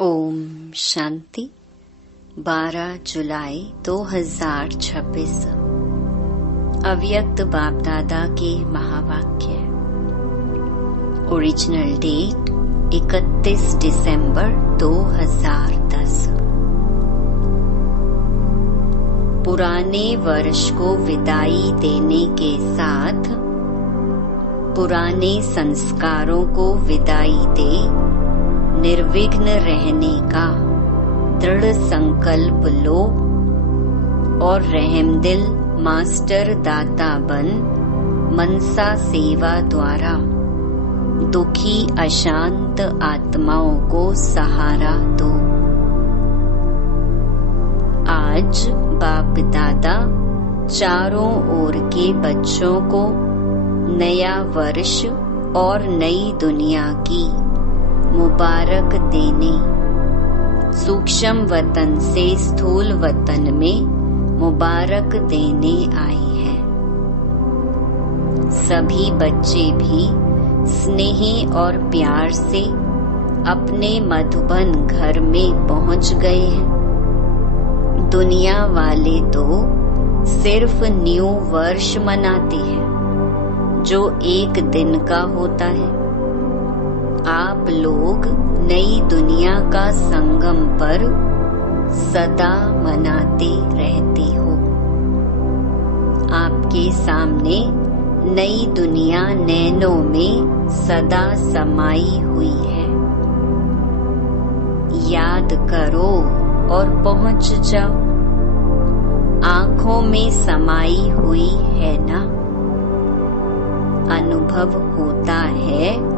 ओम शांति। 12 जुलाई 2026 अव्यक्त बाप दादा के महावाक्य। ओरिजिनल डेट 31 दिसंबर 2010। पुराने वर्ष को विदाई देने के साथ पुराने संस्कारों को विदाई दे निर्विघ्न रहने का दृढ़ संकल्प लो और रहमदिल मास्टर दाता बन मनसा सेवा द्वारा दुखी अशांत आत्माओं को सहारा दो। आज बाप दादा चारों ओर के बच्चों को नया वर्ष और नई दुनिया की मुबारक देने सूक्ष्म वतन से स्थूल वतन में मुबारक देने आई है। सभी बच्चे भी स्नेह और प्यार से अपने मधुबन घर में पहुंच गए हैं। दुनिया वाले तो सिर्फ न्यू वर्ष मनाते हैं जो एक दिन का होता है। आप लोग नई दुनिया का संगम पर सदा मनाते रहते हो। आपके सामने नई दुनिया नैनों में सदा समाई हुई है। याद करो और पहुंच जाओ। आँखों में समाई हुई है ना। अनुभव होता है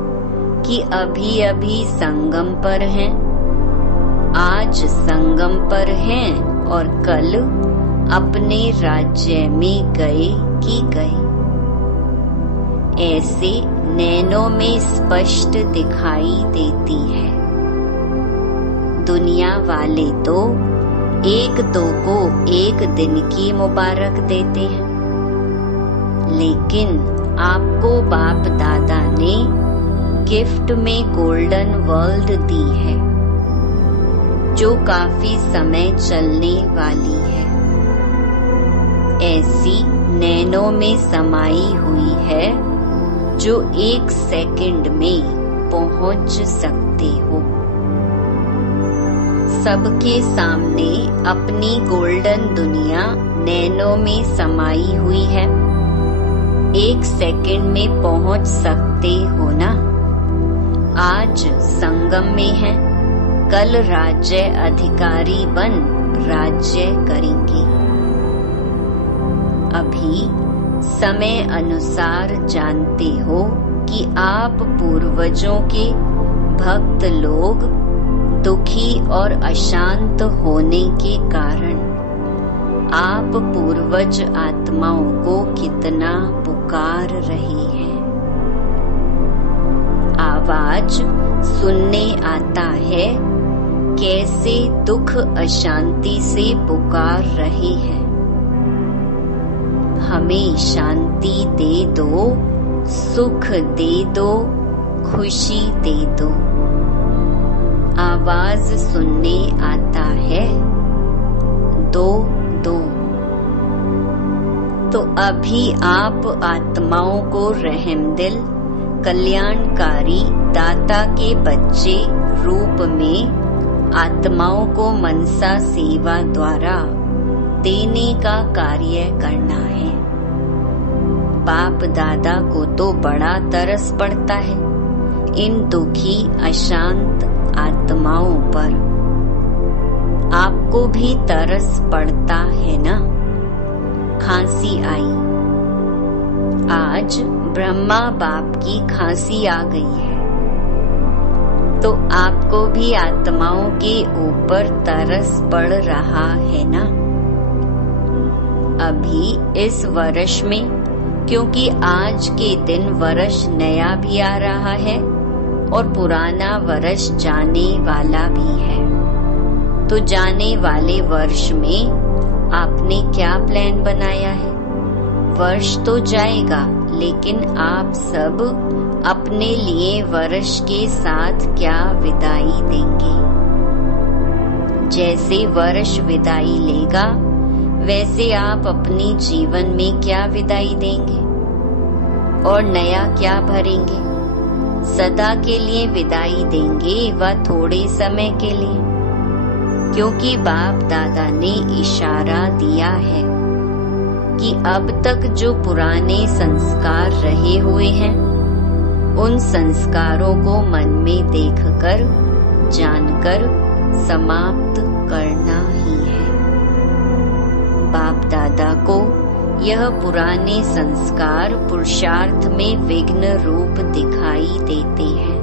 कि अभी अभी संगम पर हैं, आज संगम पर हैं और कल अपने राज्य में गए कि गए। ऐसे नैनों में स्पष्ट दिखाई देती है। दुनिया वाले तो एक दो को एक दिन की मुबारक देते हैं, लेकिन आपको बाप दादा ने गिफ्ट में गोल्डन वर्ल्ड दी है जो काफी समय चलने वाली है। ऐसी नैनों में समाई हुई है जो एक सेकंड में पहुंच सकते हो। सबके सामने अपनी गोल्डन दुनिया नैनों में समाई हुई है। एक सेकंड में पहुंच सकते हो ना। आज संगम में है, कल राज्य अधिकारी बन राज्य करेंगे। अभी समय अनुसार जानते हो कि आप पूर्वजों के भक्त लोग दुखी और अशांत होने के कारण आप पूर्वज आत्माओं को कितना पुकार रहे हैं। आवाज सुनने आता है कैसे दुख अशांति से पुकार रहे हैं। हमें शांति दे दो, सुख दे दो, खुशी दे दो। आवाज सुनने आता है दो दो। तो अभी आप आत्माओं को रहमदिल कल्याणकारी दाता के बच्चे रूप में आत्माओं को मनसा सेवा द्वारा देने का कार्य करना है। बाप दादा को तो बड़ा तरस पड़ता है इन दुखी अशांत आत्माओं पर। आपको भी तरस पड़ता है ना। खांसी आई। आज ब्रह्मा बाप की खांसी आ गई है, तो आपको भी आत्माओं के ऊपर तरस पड़ रहा है ना। अभी इस वर्ष में, क्योंकि आज के दिन वर्ष नया भी आ रहा है और पुराना वर्ष जाने वाला भी है, तो जाने वाले वर्ष में आपने क्या प्लान बनाया है। वर्ष तो जाएगा, लेकिन आप सब अपने लिए वर्ष के साथ क्या विदाई देंगे। जैसे वर्ष विदाई लेगा वैसे आप अपने जीवन में क्या विदाई देंगे और नया क्या भरेंगे? सदा के लिए विदाई देंगे व थोड़े समय के लिए? क्योंकि बाप दादा ने इशारा दिया है कि अब तक जो पुराने संस्कार रहे हुए हैं उन संस्कारों को मन में देखकर जानकर समाप्त करना ही है। बाप दादा को यह पुराने संस्कार पुरुषार्थ में विघ्न रूप दिखाई देते हैं।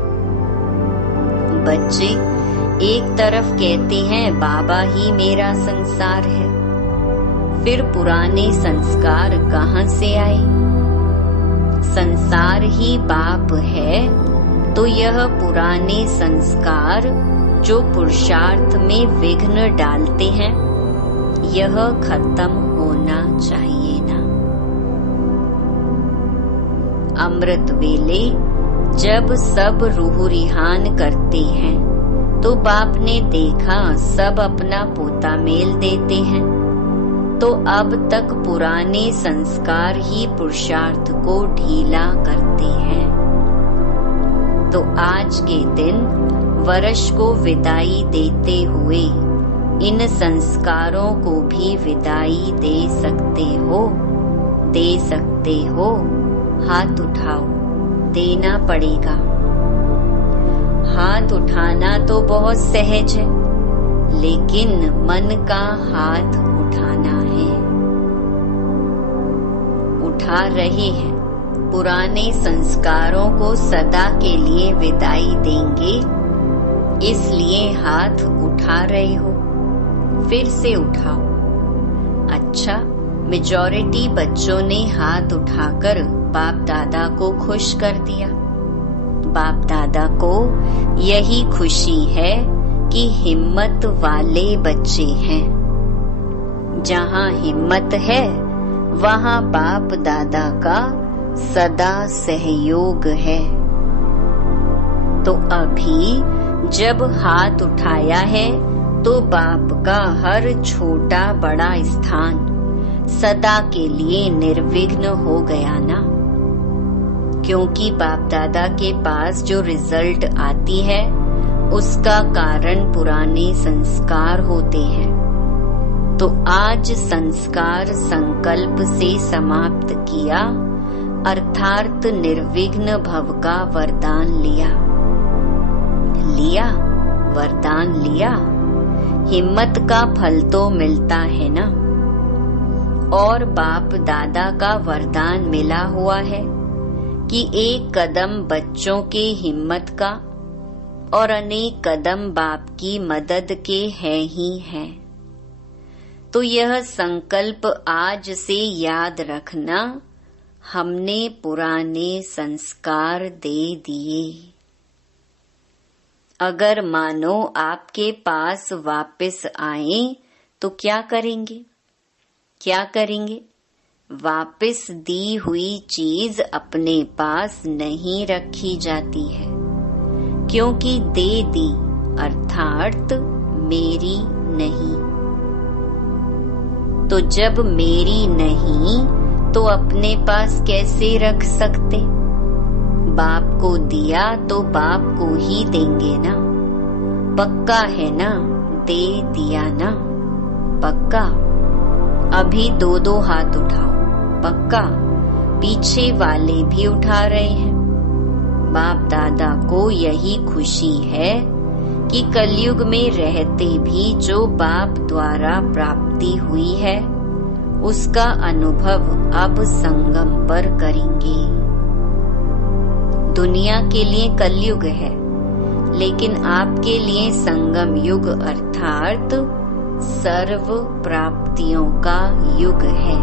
बच्चे एक तरफ कहते हैं बाबा ही मेरा संसार है, फिर पुराने संस्कार कहाँ से आए? संसार ही बाप है तो यह पुराने संस्कार जो पुरुषार्थ में विघ्न डालते हैं यह खत्म होना चाहिए ना। अमृत वेले जब सब रूह रिहान करते हैं तो बाप ने देखा सब अपना पोता मेल देते हैं, तो अब तक पुराने संस्कार ही पुरुषार्थ को ढीला करते हैं। तो आज के दिन वर्ष को विदाई देते हुए इन संस्कारों को भी विदाई दे सकते हो। हाथ उठाओ, देना पड़ेगा। हाथ उठाना तो बहुत सहज है, लेकिन मन का हाथ उठाना है। उठा रहे हैं, पुराने संस्कारों को सदा के लिए विदाई देंगे, इसलिए हाथ उठा रहे हो। फिर से उठाओ। अच्छा, मेजॉरिटी बच्चों ने हाथ उठाकर बाप दादा को खुश कर दिया। बाप दादा को यही खुशी है कि हिम्मत वाले बच्चे हैं। जहाँ हिम्मत है वहाँ बाप दादा का सदा सहयोग है। तो अभी जब हाथ उठाया है तो बाप का हर छोटा बड़ा स्थान सदा के लिए निर्विघ्न हो गया ना। क्योंकि बाप दादा के पास जो रिजल्ट आती है उसका कारण पुराने संस्कार होते हैं। तो आज संस्कार संकल्प से समाप्त किया, अर्थात निर्विघ्न भव का वरदान वरदान लिया। हिम्मत का फल तो मिलता है ना। और बाप दादा का वरदान मिला हुआ है कि एक कदम बच्चों के हिम्मत का और अनेक कदम बाप की मदद के है ही है। तो यह संकल्प आज से याद रखना, हमने पुराने संस्कार दे दिए। अगर मानो आपके पास वापस आए तो क्या करेंगे? वापस दी हुई चीज अपने पास नहीं रखी जाती है, क्योंकि दे दी अर्थात मेरी नहीं। तो जब मेरी नहीं तो अपने पास कैसे रख सकते? बाप को दिया तो बाप को ही देंगे ना। पक्का है ना? दे दिया ना? पक्का? अभी दो हाथ उठाओ। पक्का? पीछे वाले भी उठा रहे हैं। बाप दादा को यही खुशी है कि कलयुग में रहते भी जो बाप द्वारा प्राप्ति हुई है उसका अनुभव अब संगम पर करेंगे। दुनिया के लिए कलयुग है, लेकिन आपके लिए संगम युग अर्थात सर्व प्राप्तियों का युग है।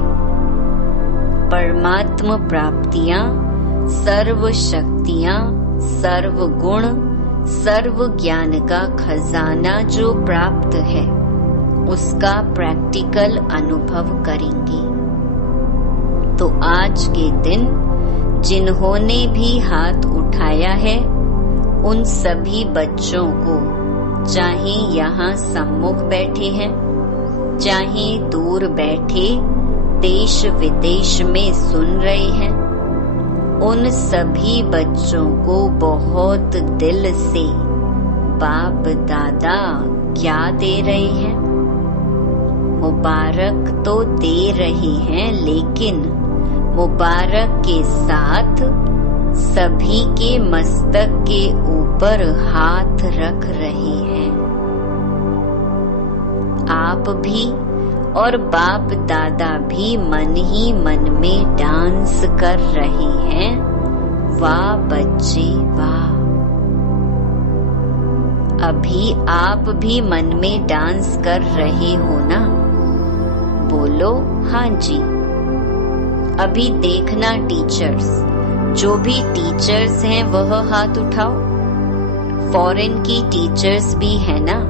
परमात्म प्राप्तियां, सर्व शक्तियां, सर्व गुण, सर्व ज्ञान का खजाना जो प्राप्त है उसका प्रैक्टिकल अनुभव करेंगे। तो आज के दिन जिन्होंने भी हाथ उठाया है उन सभी बच्चों को चाहे यहाँ सम्मुख बैठे हैं, चाहे दूर बैठे देश विदेश में सुन रहे हैं, उन सभी बच्चों को बहुत दिल से बाप दादा क्या दे रहे हैं? मुबारक तो दे रहे हैं, लेकिन मुबारक के साथ सभी के मस्तक के ऊपर हाथ रख रहे हैं। आप भी और बाप दादा भी मन ही मन में डांस कर रहे हैं। वाह बच्चे वाह। अभी आप भी मन में डांस कर रहे हो ना? बोलो हाँ जी। अभी देखना टीचर्स, जो भी टीचर्स हैं वह हाथ उठाओ। फॉरेन की टीचर्स भी है ना?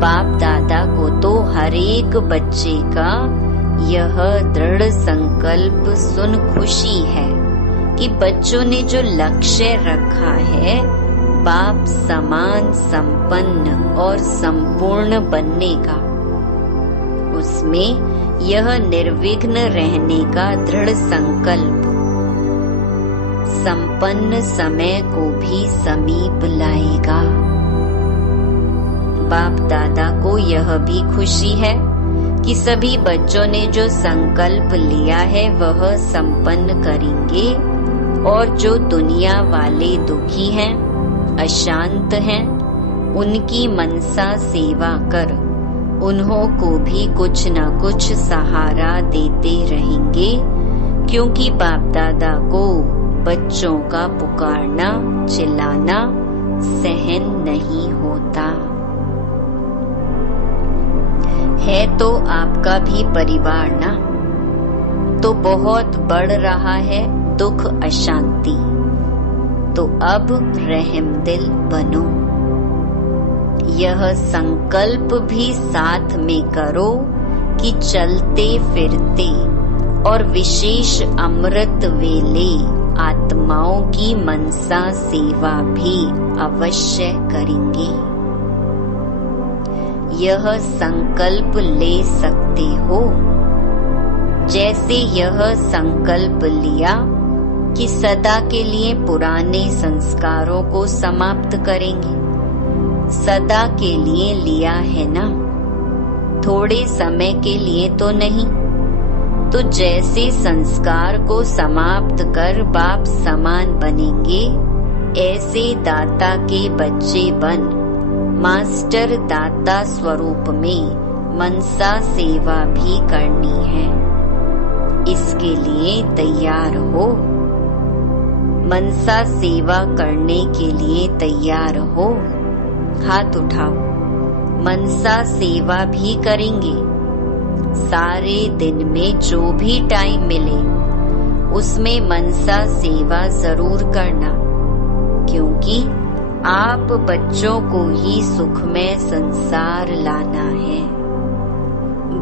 बाप दादा को तो हर एक बच्चे का यह दृढ़ संकल्प सुन खुशी है कि बच्चों ने जो लक्ष्य रखा है बाप समान संपन्न और संपूर्ण बनने का, उसमें यह निर्विघ्न रहने का दृढ़ संकल्प संपन्न समय को भी समीप लाएगा। बाप दादा को यह भी खुशी है कि सभी बच्चों ने जो संकल्प लिया है वह संपन्न करेंगे, और जो दुनिया वाले दुखी हैं, अशांत हैं, उनकी मनसा सेवा कर उन्हों को भी कुछ न कुछ सहारा देते रहेंगे, क्योंकि बाप दादा को बच्चों का पुकारना चिल्लाना सहन नहीं होता है। तो आपका भी परिवार ना तो बहुत बढ़ रहा है दुख अशांति, तो अब रहमदिल बनो। यह संकल्प भी साथ में करो कि चलते फिरते और विशेष अमृत वेले आत्माओं की मनसा सेवा भी अवश्य करेंगे। यह संकल्प ले सकते हो, जैसे यह संकल्प लिया कि सदा के लिए पुराने संस्कारों को समाप्त करेंगे। सदा के लिए लिया है ना, थोड़े समय के लिए तो नहीं। तो जैसे संस्कार को समाप्त कर बाप समान बनेंगे, ऐसे दाता के बच्चे बन मास्टर दाता स्वरूप में मनसा सेवा भी करनी है। इसके लिए तैयार हो। मनसा सेवा करने के लिए तैयार हो। हाथ उठाओ। मनसा सेवा भी करेंगे। सारे दिन में जो भी टाइम मिले उसमें मनसा सेवा जरूर करना, क्योंकि आप बच्चों को ही सुखमय संसार लाना है।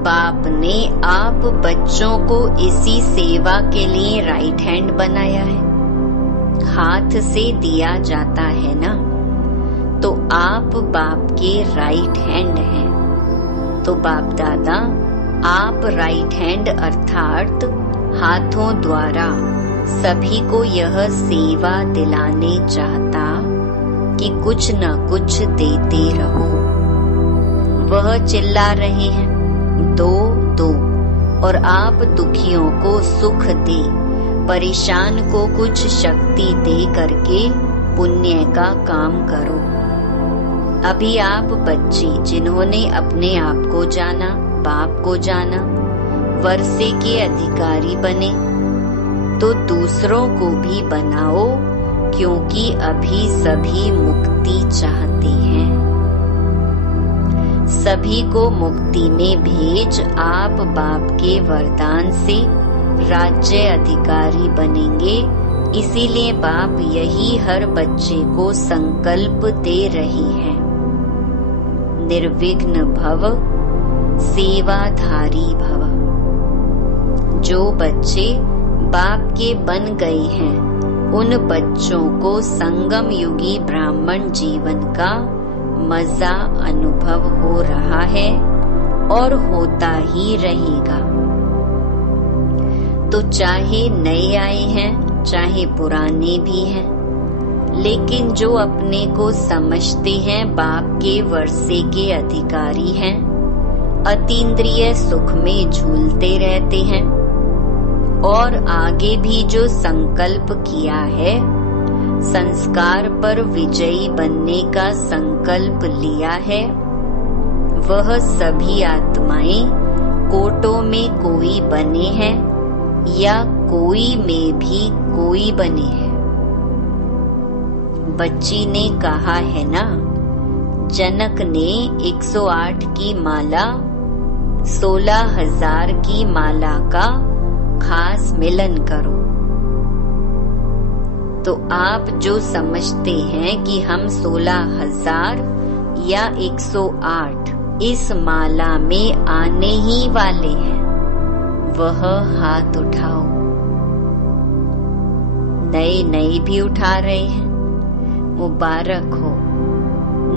बाप ने आप बच्चों को इसी सेवा के लिए राइट हैंड बनाया है। हाथ से दिया जाता है ना, तो आप बाप के राइट हैंड हैं। तो बाप दादा आप राइट हैंड अर्थात हाथों द्वारा सभी को यह सेवा दिलाने चाहता कि कुछ न कुछ देते रहो। वह चिल्ला रहे हैं दो दो, और आप दुखियों को सुख दे, परेशान को कुछ शक्ति दे करके पुण्य का काम करो। अभी आप बच्चे जिन्होंने अपने आप को जाना, बाप को जाना, वर्षे के अधिकारी बने, तो दूसरों को भी बनाओ, क्योंकि अभी सभी मुक्ति चाहते हैं। सभी को मुक्ति में भेज आप बाप के वरदान से राज्य अधिकारी बनेंगे। इसीलिए बाप यही हर बच्चे को संकल्प दे रही है, निर्विघ्न भव, सेवाधारी भव। जो बच्चे बाप के बन गए हैं, उन बच्चों को संगम युगी ब्राह्मण जीवन का मजा अनुभव हो रहा है और होता ही रहेगा। तो चाहे नए आए हैं, चाहे पुराने भी हैं, लेकिन जो अपने को समझते हैं बाप के वर्षे के अधिकारी हैं, अतीन्द्रिय सुख में झूलते रहते हैं और आगे भी जो संकल्प किया है, संस्कार पर विजयी बनने का संकल्प लिया है, वह सभी आत्माएं कोटों में कोई बने हैं या कोई में भी कोई बने हैं। बच्ची ने कहा है ना, जनक ने 108 की माला 16,000 की माला का खास मिलन करो। तो आप जो समझते हैं कि हम 16,000 या 108 इस माला में आने ही वाले हैं, वह हाथ उठाओ। नए नए भी उठा रहे हैं, मुबारक हो।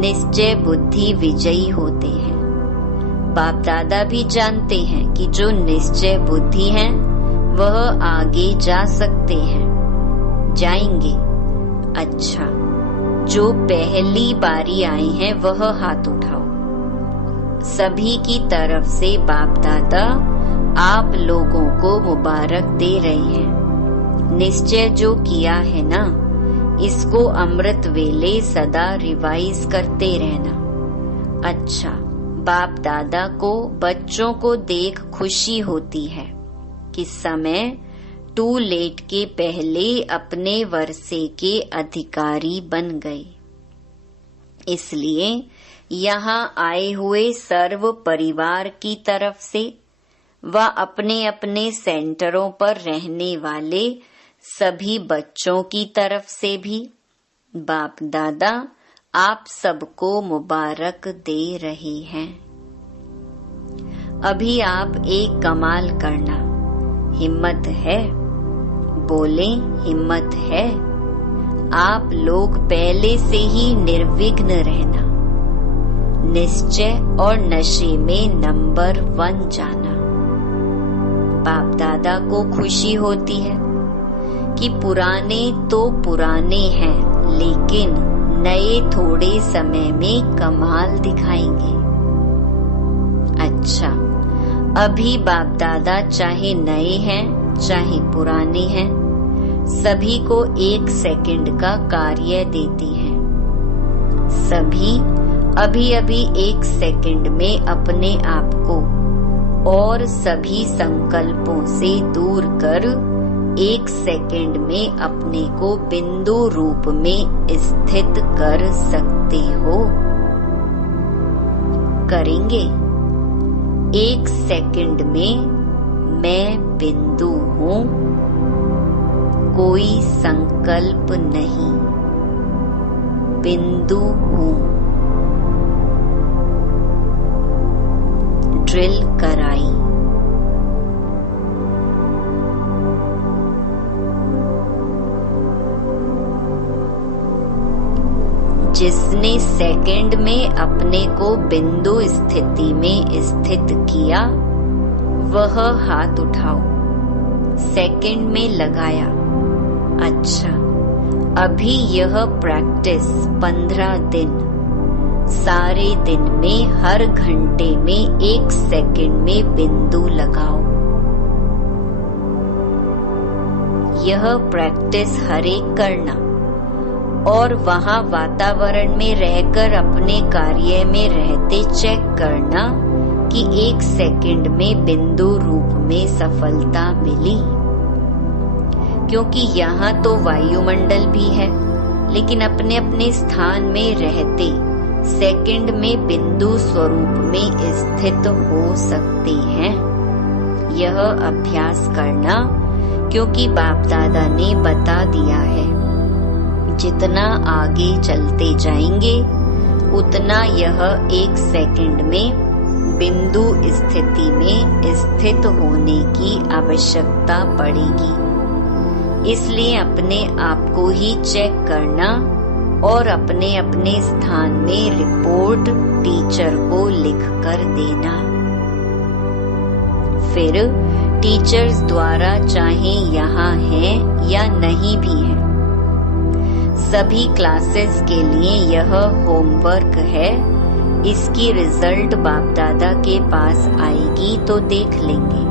निश्चय बुद्धि विजयी होते हैं। बाप दादा भी जानते हैं कि जो निश्चय बुद्धि हैं वह आगे जा सकते हैं, जाएंगे। अच्छा, जो पहली बारी आए हैं वह हाथ उठाओ। सभी की तरफ से बाप दादा आप लोगों को मुबारक दे रहे हैं। निश्चय जो किया है ना, इसको अमृत वेले सदा रिवाइज करते रहना। अच्छा, बाप दादा को बच्चों को देख खुशी होती है कि समय टू लेट के पहले अपने वर्षे के अधिकारी बन गए। इसलिए यहाँ आए हुए सर्व परिवार की तरफ से व अपने अपने सेंटरों पर रहने वाले सभी बच्चों की तरफ से भी बाप दादा आप सबको मुबारक दे रहे हैं। अभी आप एक कमाल करना। हिम्मत है? बोले हिम्मत है। आप लोग पहले से ही निर्विघ्न रहना, निश्चय और नशे में नंबर 1 जाना। बाप दादा को खुशी होती है कि पुराने तो पुराने हैं, लेकिन नए थोड़े समय में कमाल दिखाएंगे। अच्छा, अभी बाप दादा चाहे नए हैं चाहे पुराने हैं, सभी को 1 सेकंड का कार्य देती है। सभी अभी अभी 1 सेकंड में अपने आप को और सभी संकल्पों से दूर कर 1 सेकंड में अपने को बिंदु रूप में स्थित कर सकते हो। करेंगे? 1 सेकंड में मैं बिंदु हूँ, कोई संकल्प नहीं, बिंदु हूँ। ड्रिल कराई। जिसने सेकंड में अपने को बिंदु स्थिति में स्थित किया, वह हाथ उठाओ। सेकंड में लगाया। अच्छा, अभी यह प्रैक्टिस 15 दिन, सारे दिन में हर घंटे में 1 सेकंड में बिंदु लगाओ। यह प्रैक्टिस हर एक करना और वहाँ वातावरण में रहकर अपने कार्य में रहते चेक करना कि 1 सेकंड में बिंदु रूप में सफलता मिली। क्योंकि यहाँ तो वायुमंडल भी है, लेकिन अपने अपने स्थान में रहते सेकंड में बिंदु स्वरूप में स्थित हो सकते हैं। यह अभ्यास करना, क्योंकि बाप दादा ने बता दिया है, जितना आगे चलते जाएंगे उतना यह 1 सेकंड में बिंदु स्थिति में स्थित होने की आवश्यकता पड़ेगी। इसलिए अपने आप को ही चेक करना और अपने अपने स्थान में रिपोर्ट टीचर को लिख कर देना। फिर टीचर्स द्वारा चाहे यहाँ है या नहीं भी है, सभी क्लासेस के लिए यह होमवर्क है। इसकी रिजल्ट बाप दादा के पास आएगी तो देख लेंगे।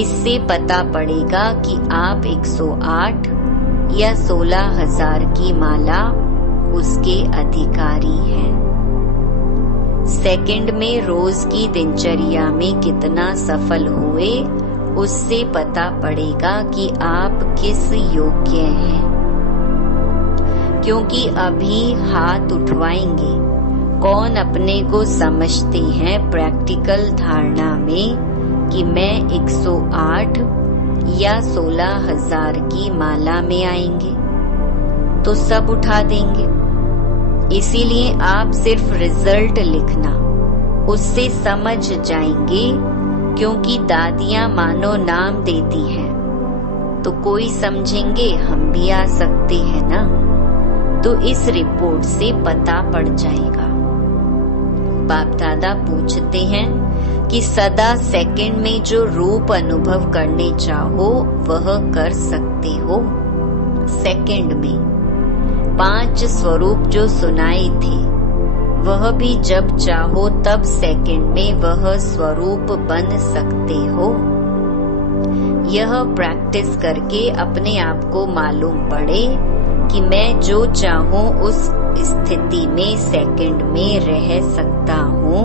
इससे पता पड़ेगा कि आप 108 या 16,000 की माला उसके अधिकारी हैं। सेकंड में रोज की दिनचर्या में कितना सफल हुए, उससे पता पड़ेगा कि आप किस योग्य हैं। क्योंकि अभी हाथ उठवाएंगे, कौन अपने को समझते हैं प्रैक्टिकल धारणा में कि मैं 108 या 16,000 की माला में आएंगे, तो सब उठा देंगे। इसीलिए आप सिर्फ रिजल्ट लिखना, उससे समझ जाएंगे। क्योंकि दादियां मानो नाम देती हैं, तो कोई समझेंगे हम भी आ सकते हैं ना, तो इस रिपोर्ट से पता पड़ जाएगा। बाप दादा पूछते हैं कि सदा सेकंड में जो रूप अनुभव करने चाहो वह कर सकते हो। सेकंड में 5 स्वरूप जो सुनाए थे, वह भी जब चाहो तब सेकंड में वह स्वरूप बन सकते हो। यह प्रैक्टिस करके अपने आप को मालूम पड़े कि मैं जो चाहूं उस स्थिति में सेकंड में रह सकता हूँ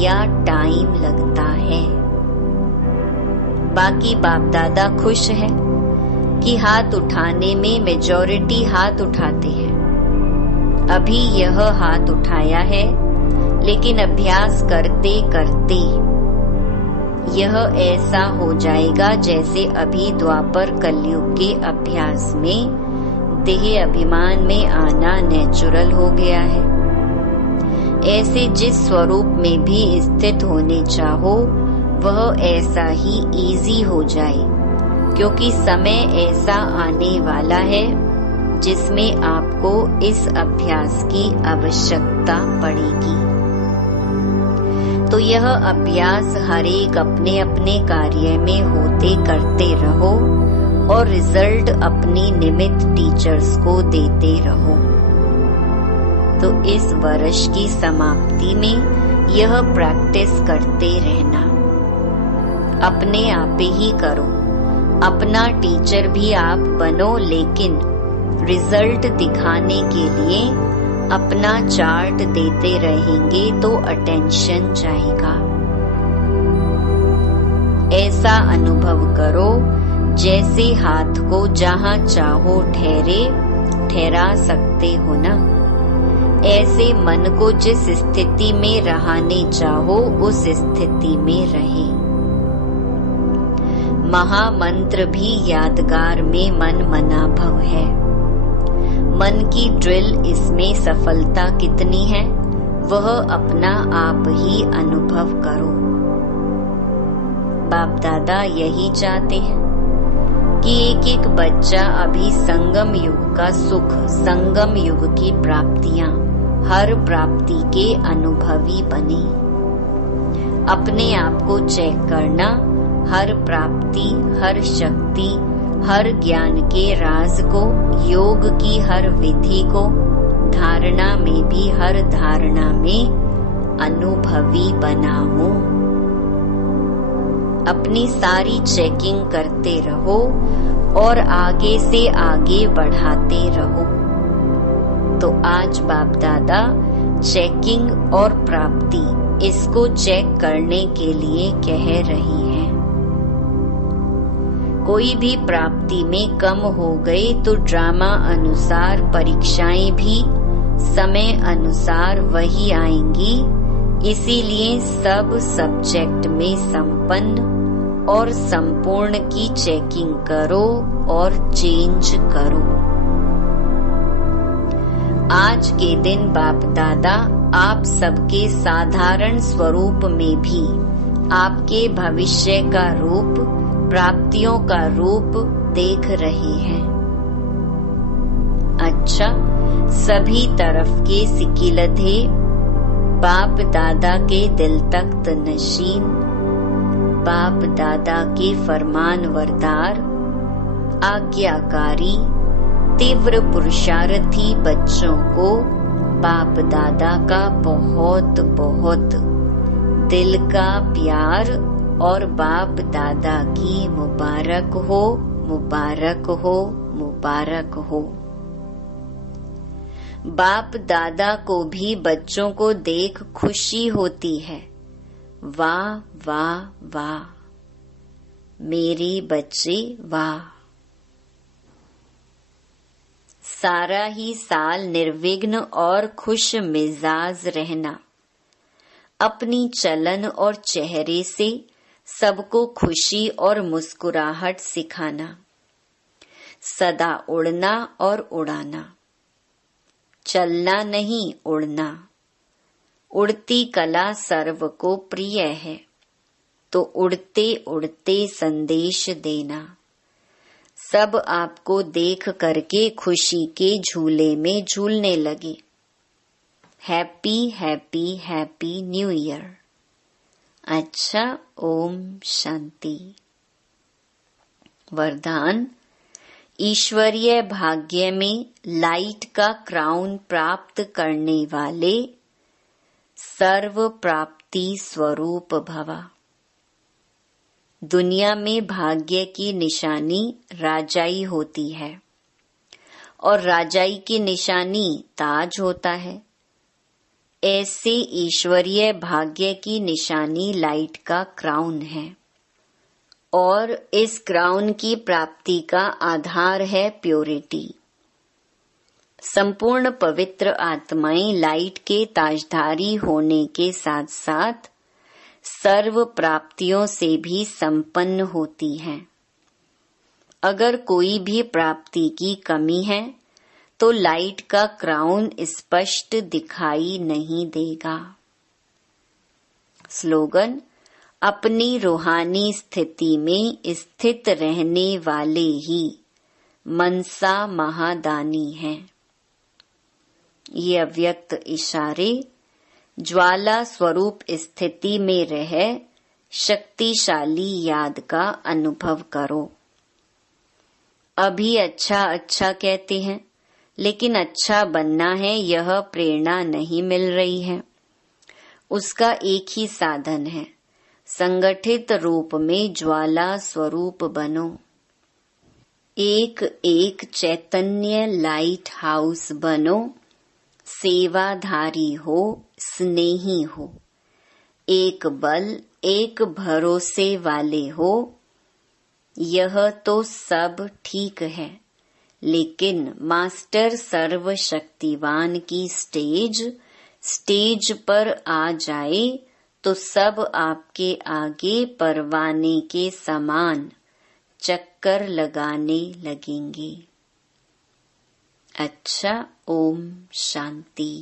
या टाइम लगता है। बाकी बाप दादा खुश है कि हाथ उठाने में मेजॉरिटी हाथ उठाते हैं। अभी यह हाथ उठाया है, लेकिन अभ्यास करते करते यह ऐसा हो जाएगा जैसे अभी द्वापर कलयुग के अभ्यास में देह अभिमान में आना नेचुरल हो गया है। ऐसे जिस स्वरूप में भी स्थित होने चाहो वह ऐसा ही इजी हो जाए, क्योंकि समय ऐसा आने वाला है जिसमें आपको इस अभ्यास की आवश्यकता पड़ेगी। तो यह अभ्यास हर एक अपने अपने कार्य में होते करते रहो और रिजल्ट अपनी निमित्त टीचर्स को देते रहो। तो इस वर्ष की समाप्ति में यह प्रैक्टिस करते रहना। अपने आप ही करो, अपना टीचर भी आप बनो, लेकिन रिजल्ट दिखाने के लिए अपना चार्ट देते रहेंगे तो अटेंशन जाएगा। ऐसा अनुभव करो जैसे हाथ को जहाँ चाहो ठहरा सकते हो ना, ऐसे मन को जिस स्थिति में रहने चाहो उस स्थिति में रहे। महामंत्र भी यादगार में मन मनाभव है। मन की ड्रिल इसमें सफलता कितनी है वह अपना आप ही अनुभव करो। बाप दादा यही चाहते हैं कि एक एक बच्चा अभी संगम युग का सुख, संगम युग की प्राप्तियां, हर प्राप्ति के अनुभवी बने। अपने आप को चेक करना, हर प्राप्ति, हर शक्ति, हर ज्ञान के राज को, योग की हर विधि को, धारणा में भी हर धारणा में अनुभवी बनाओ। अपनी सारी चेकिंग करते रहो और आगे से आगे बढ़ाते रहो। तो आज बाप दादा चेकिंग और प्राप्ति इसको चेक करने के लिए कह रही है। कोई भी प्राप्ति में कम हो गई तो ड्रामा अनुसार परीक्षाएं भी समय अनुसार वही आएंगी। इसीलिए सब सब्जेक्ट में संपन्न और संपूर्ण की चेकिंग करो और चेंज करो। आज के दिन बाप दादा आप सबके साधारण स्वरूप में भी आपके भविष्य का रूप, प्राप्तियों का रूप देख रहे हैं। अच्छा सभी तरफ के सिकिलधे, बाप दादा के दिल तख्त नशीन, बाप दादा के फरमान वरदार, आज्ञाकारी तीव्र पुरुषार्थी बच्चों को बाप दादा का बहुत बहुत दिल का प्यार और बाप दादा की मुबारक हो, मुबारक हो, मुबारक हो। बाप दादा को भी बच्चों को देख खुशी होती है। वाह वाह वाह, मेरे बच्चे वाह। सारा ही साल निर्विघ्न और खुश मिजाज रहना, अपनी चलन और चेहरे से सबको खुशी और मुस्कुराहट सिखाना, सदा उड़ना और उड़ाना, चलना नहीं उड़ना। उड़ती कला सर्व को प्रिय है, तो उड़ते उड़ते संदेश देना। सब आपको देख करके खुशी के झूले में झूलने लगे। Happy happy happy new year. अच्छा, ओम शांति। वरदान, ईश्वरीय भाग्य में लाइट का क्राउन प्राप्त करने वाले सर्व प्राप्ति स्वरूप भवा। दुनिया में भाग्य की निशानी राजाई होती है और राजाई की निशानी ताज होता है। ऐसे ईश्वरीय भाग्य की निशानी लाइट का क्राउन है और इस क्राउन की प्राप्ति का आधार है प्योरिटी। संपूर्ण पवित्र आत्माएं लाइट के ताजधारी होने के साथ साथ सर्व प्राप्तियों से भी संपन्न होती हैं। अगर कोई भी प्राप्ति की कमी है तो लाइट का क्राउन स्पष्ट दिखाई नहीं देगा। स्लोगन, अपनी रूहानी स्थिति में स्थित रहने वाले ही मनसा महादानी हैं। ये अव्यक्त इशारे ज्वाला स्वरूप स्थिति में रह शक्तिशाली याद का अनुभव करो। अभी अच्छा अच्छा कहते हैं, लेकिन अच्छा बनना है यह प्रेरणा नहीं मिल रही है। उसका एक ही साधन है, संगठित रूप में ज्वाला स्वरूप बनो। एक एक चैतन्य लाइट हाउस बनो, सेवाधारी हो, स्नेही हो, एक बल एक भरोसे वाले हो। यह तो सब ठीक है, लेकिन मास्टर सर्वशक्तिवान की स्टेज पर आ जाए तो सब आपके आगे परवाने के समान चक्कर लगाने लगेंगे। अच्छा, ओम शांति।